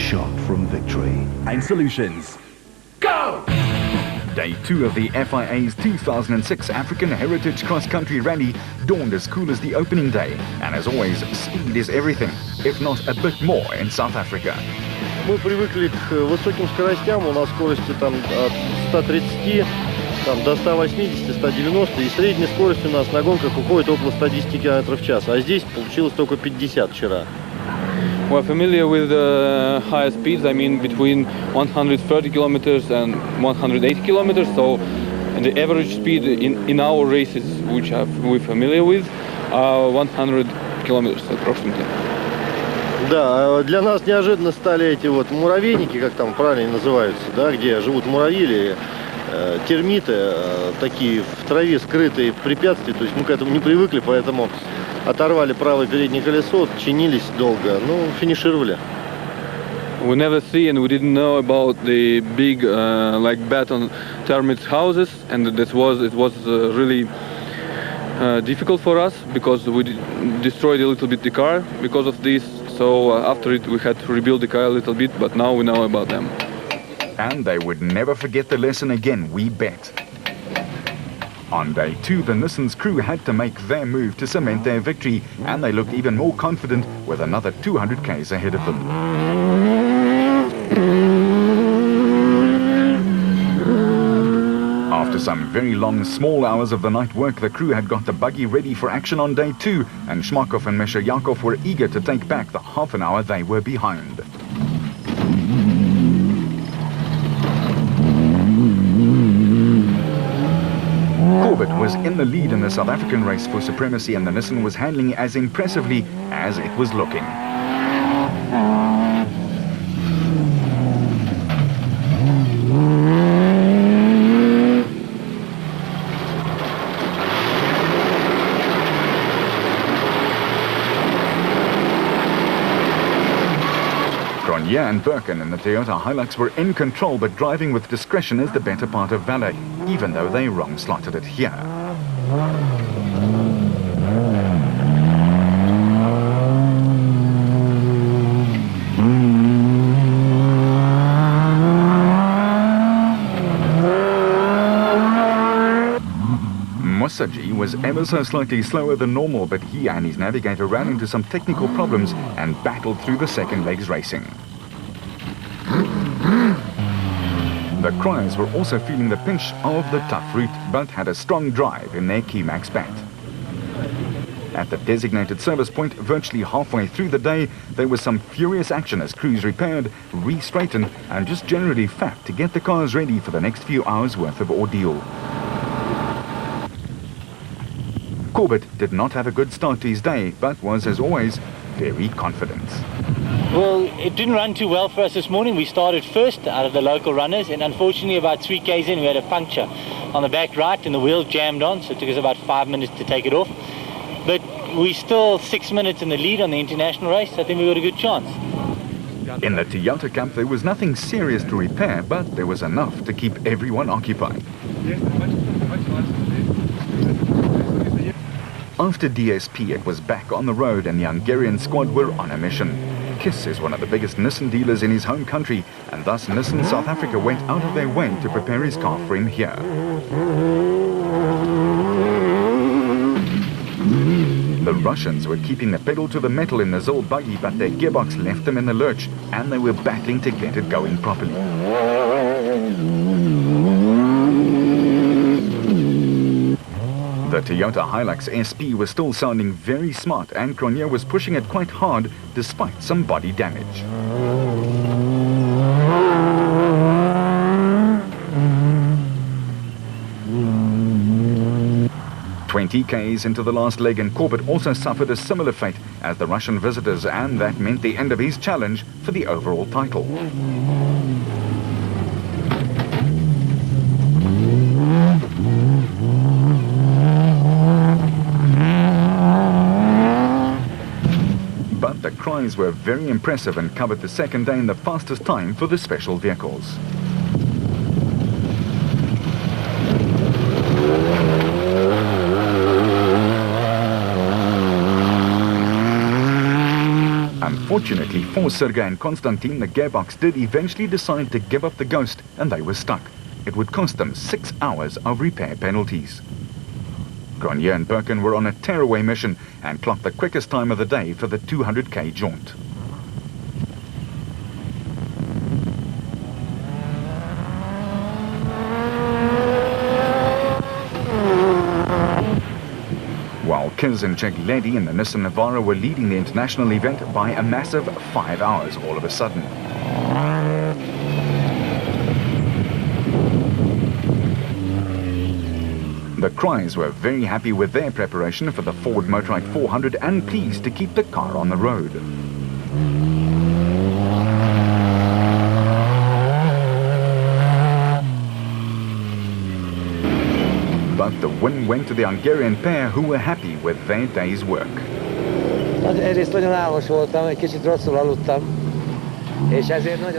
shot from victory. And solutions. Go! Day 2 of the FIA's 2006 African Heritage Cross Country Rally dawned as cool as the opening day. And as always, speed is everything, if not a bit more in South Africa. Мы привыкли к высоким скоростям, у нас скорости там от 130 там, до 180, 190, и средняя скорость у нас на гонках уходит около 110 км в час, а здесь получилось только 50 вчера. We're familiar with higher speeds, I mean between 130 kilometers and 180 kilometers, so the average speed in our races, which we're familiar with, are 100 kilometers approximately. Да, для нас неожиданно стали эти вот муравейники, как там правильно называются, да, где живут муравьи или термиты, такие в траве скрытые препятствия, то есть мы к этому не привыкли, поэтому оторвали правое переднее колесо, чинились долго, ну, финишировали. We never see and we didn't know about the big like beton termites houses, and it was really difficult for us because we destroyed a little bit the car because of this. So after it we had to rebuild the car a little bit, but now we know about them. And they would never forget the lesson again, we bet. On day 2, the Nissan's crew had to make their move to cement their victory, and they looked even more confident with another 200 k's ahead of them. After some very long, small hours of the night work, the crew had got the buggy ready for action on day 2, and Shmakov and Mesharyakov were eager to take back the half an hour they were behind. Corbett was in the lead in the South African race for supremacy, and the Nissan was handling as impressively as it was looking. Cronje and Birkin in the Toyota Hilux were in control, but driving with discretion is the better part of valor, even though they wrong-slotted it here. Musaji was ever so slightly slower than normal, but he and his navigator ran into some technical problems and battled through the second leg's racing. The Cryers were also feeling the pinch of the tough route, but had a strong drive in their Keymax bat. At the designated service point, virtually halfway through the day, there was some furious action as crews repaired, re-straightened, and just generally faffed to get the cars ready for the next few hours' worth of ordeal. Corbett did not have a good start to his day, but was, as always, very confident. Well, it didn't run too well for us this morning. We started first out of the local runners, and unfortunately about 3 k's in we had a puncture on the back right and the wheel jammed on, so it took us about 5 minutes to take it off. But we're still 6 minutes in the lead on the international race, so I think we've got a good chance. In the Toyota Cup, there was nothing serious to repair, but there was enough to keep everyone occupied. After DSP, it was back on the road, and the Hungarian squad were on a mission. Kiss is one of the biggest Nissan dealers in his home country, and thus Nissan South Africa went out of their way to prepare his car for him here. The Russians were keeping the pedal to the metal in the Zoll buggy, but their gearbox left them in the lurch, and they were battling to get it going properly. The Toyota Hilux SP was still sounding very smart, and Cronje was pushing it quite hard despite some body damage. 20 k's into the last leg, and Corbett also suffered a similar fate as the Russian visitors, and that meant the end of his challenge for the overall title. But the Cryers were very impressive and covered the second day in the fastest time for the special vehicles. Unfortunately for Sergei and Konstantin, the gearbox did eventually decide to give up the Ghost and they were stuck. It would cost them 6 hours of repair penalties. Cronje and Birken were on a tearaway mission and clocked the quickest time of the day for the 200k jaunt. While Kiz and Jack Lady in the Nissan Navara were leading the international event by a massive 5 hours all of a sudden. The Cries were very happy with their preparation for the Ford Motorrad 400 and pleased to keep the car on the road. But the win went to the Hungarian pair who were happy with their day's work.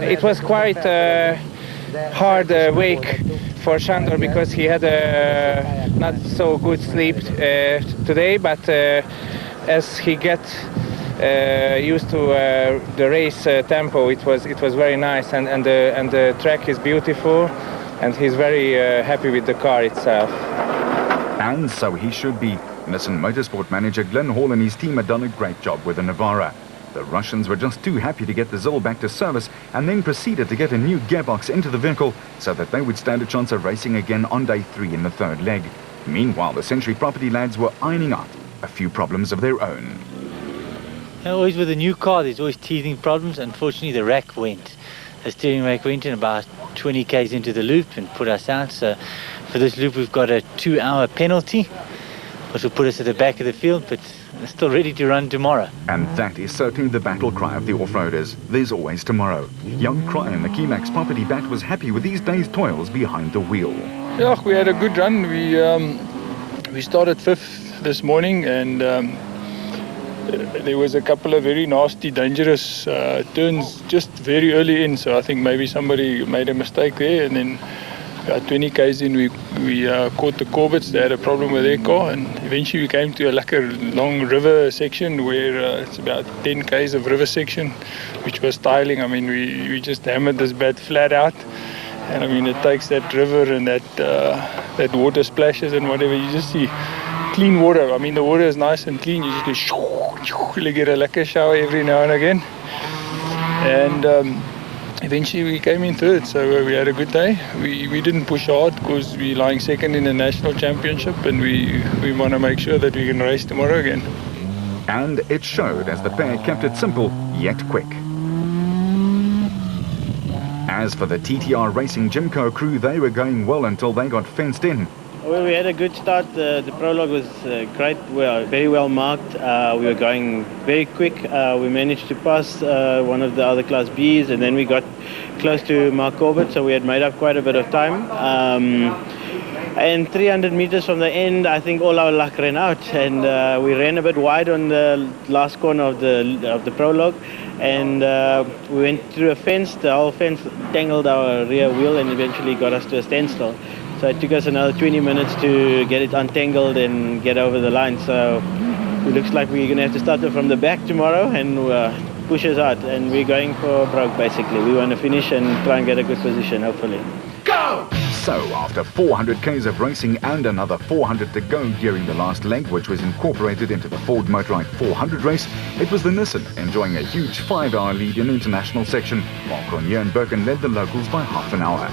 It was quite a hard week for Sándor because he had a not so good sleep today, but as he got used to the race tempo, it was very nice, and the track is beautiful, and he's very happy with the car itself. And so he should be. Nissan Motorsport manager Glenn Hall and his team had done a great job with the Navara. The Russians were just too happy to get the ZIL back to service and then proceeded to get a new gearbox into the vehicle so that they would stand a chance of racing again on day 3 in the third leg. Meanwhile, the Century Property lads were ironing out a few problems of their own. Always with a new car, there's always teething problems. Unfortunately, the rack went. The steering rack went in about 20 k's into the loop and put us out. So for this loop, we've got a 2-hour penalty, which will put us at the back of the field, but we're still ready to run tomorrow. And that is certainly the battle cry of the off-roaders. There's always tomorrow. Young Cry in the Keymax Property bat was happy with these days' toils behind the wheel. Yeah, we had a good run. We started 5th this morning, and there was a couple of very nasty, dangerous turns just very early in. So I think maybe somebody made a mistake there, and then 20 k's in, we caught the Corbetts. They had a problem with their car, and eventually we came to a long river section where it's about 10 k's of river section, which was tiling. I mean, we just hammered this bat flat out, and I mean, it takes that river and that water splashes and whatever. You just see clean water. I mean, the water is nice and clean. You just go shoo, you get a lekker shower every now and again, and eventually we came in 3rd, so we had a good day. We didn't push hard because we're lying 2nd in the national championship, and we want to make sure that we can race tomorrow again. And it showed as the pair kept it simple yet quick. As for the TTR Racing Gymco crew, they were going well until they got fenced in. Well, we had a good start. The prologue was great. We were very well marked. We were going very quick. We managed to pass one of the other Class Bs, and then we got close to Mark Corbett, so we had made up quite a bit of time. And 300 meters from the end, I think all our luck ran out, and we ran a bit wide on the last corner of the prologue, and we went through a fence. The whole fence tangled our rear wheel and eventually got us to a standstill. So it took us another 20 minutes to get it untangled and get over the line. So it looks like we're going to have to start it from the back tomorrow and push us out. And we're going for broke, basically. We want to finish and try and get a good position, hopefully. Go! So after 400 k's of racing and another 400 to go during the last leg, which was incorporated into the Ford Motorrad 400 race, it was the Nissan enjoying a huge 5-hour lead in the international section, while Cronje and Birken led the locals by half an hour.